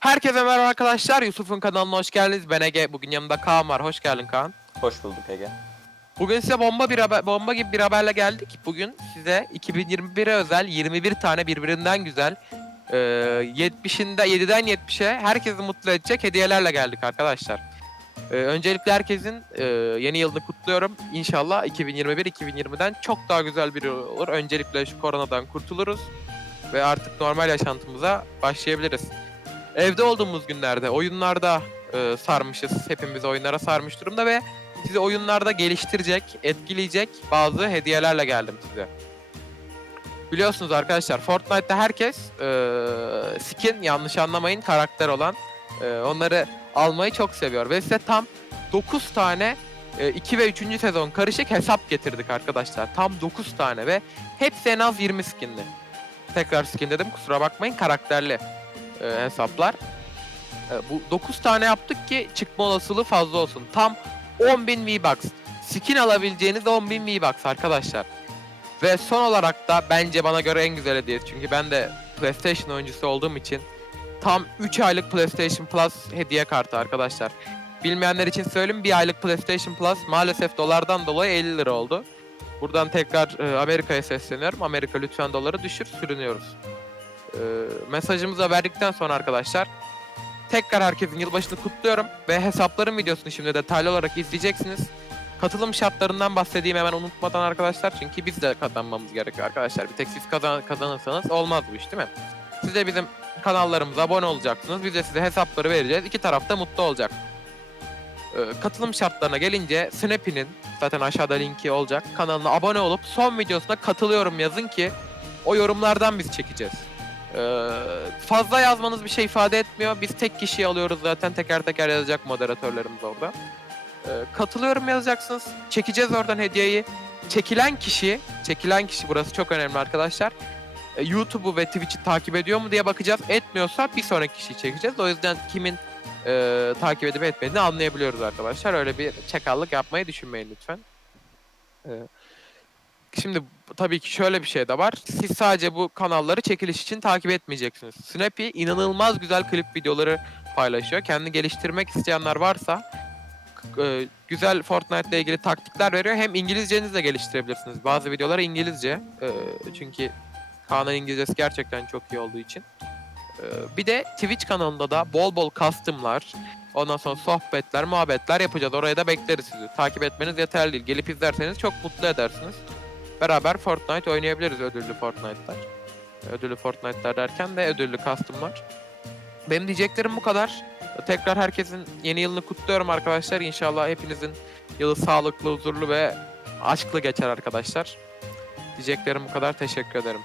Herkese merhaba arkadaşlar. Yusuf'un kanalına hoş geldiniz. Ben Ege. Bugün yanımda Kaan var. Hoş geldin Kaan. Hoş bulduk Ege. Bugün size bomba bir haber, bomba gibi bir haberle geldik. Bugün size 2021'e özel 21 tane birbirinden güzel e, 70'inde 7'den 70'e herkesi mutlu edecek hediyelerle geldik arkadaşlar. E, öncelikle herkesin e, yeni yılını kutluyorum. İnşallah 2021-2020'den çok daha güzel bir yıl olur. Öncelikle şu koronadan kurtuluruz ve artık normal yaşantımıza başlayabiliriz. Evde olduğumuz günlerde oyunlarda e, sarmışız. Hepimiz oyunlara sarmış durumda ve sizi oyunlarda geliştirecek, etkileyecek bazı hediyelerle geldim size. Biliyorsunuz arkadaşlar Fortnite'ta herkes e, skin yanlış anlamayın karakter olan e, onları almayı çok seviyor ve size tam 9 tane 2 ve 3. sezon karışık hesap getirdik arkadaşlar. Tam 9 tane ve hepsi en az 20 skinli. Tekrar skin dedim kusura bakmayın karakterli e, hesaplar. E, bu 9 tane yaptık ki çıkma olasılığı fazla olsun. Tam 10.000 V-Bucks. Skin alabileceğiniz 10.000 V-Bucks arkadaşlar. Ve son olarak da bence bana göre en güzel hediye. Çünkü ben de PlayStation oyuncusu olduğum için tam 3 aylık PlayStation Plus hediye kartı arkadaşlar. Bilmeyenler için söyleyeyim bir aylık PlayStation Plus maalesef dolardan dolayı 50 lira oldu. Buradan tekrar e, Amerika'ya sesleniyorum. Amerika lütfen doları düşür sürünüyoruz. E, mesajımızı verdikten sonra arkadaşlar tekrar herkesin yılbaşını kutluyorum ve hesapların videosunu şimdi detaylı olarak izleyeceksiniz. Katılım şartlarından bahsedeyim hemen unutmadan arkadaşlar çünkü biz de kazanmamız gerekiyor arkadaşlar. Bir tek siz kazan kazanırsanız olmaz bu iş değil mi? Siz de bizim kanallarımıza abone olacaksınız. Biz de size hesapları vereceğiz. İki taraf da mutlu olacak. Ee, katılım şartlarına gelince Snappy'nin zaten aşağıda linki olacak. Kanalına abone olup son videosuna katılıyorum yazın ki o yorumlardan biz çekeceğiz. Ee, fazla yazmanız bir şey ifade etmiyor. Biz tek kişiyi alıyoruz zaten. Teker teker yazacak moderatörlerimiz orada. Ee, katılıyorum yazacaksınız. Çekeceğiz oradan hediyeyi. Çekilen kişi, çekilen kişi burası çok önemli arkadaşlar. Ee, YouTube'u ve Twitch'i takip ediyor mu diye bakacağız. Etmiyorsa bir sonraki kişiyi çekeceğiz. O yüzden kimin e, takip edip etmediğini anlayabiliyoruz arkadaşlar. Öyle bir çakallık yapmayı düşünmeyin lütfen. Ee, Şimdi tabii ki şöyle bir şey de var. Siz sadece bu kanalları çekiliş için takip etmeyeceksiniz. Snappy inanılmaz güzel klip videoları paylaşıyor. Kendi geliştirmek isteyenler varsa e, güzel Fortnite ile ilgili taktikler veriyor. Hem İngilizcenizi de geliştirebilirsiniz. Bazı videolar İngilizce. E, çünkü Kaan'ın İngilizcesi gerçekten çok iyi olduğu için. E, bir de Twitch kanalında da bol bol custom'lar, ondan sonra sohbetler, muhabbetler yapacağız. Oraya da bekleriz sizi. Takip etmeniz yeterli değil. Gelip izlerseniz çok mutlu edersiniz beraber Fortnite oynayabiliriz ödüllü Fortnite'lar. Ödüllü Fortnite'lar derken de ödüllü custom'lar. Benim diyeceklerim bu kadar. Tekrar herkesin yeni yılını kutluyorum arkadaşlar. İnşallah hepinizin yılı sağlıklı, huzurlu ve aşklı geçer arkadaşlar. Diyeceklerim bu kadar. Teşekkür ederim.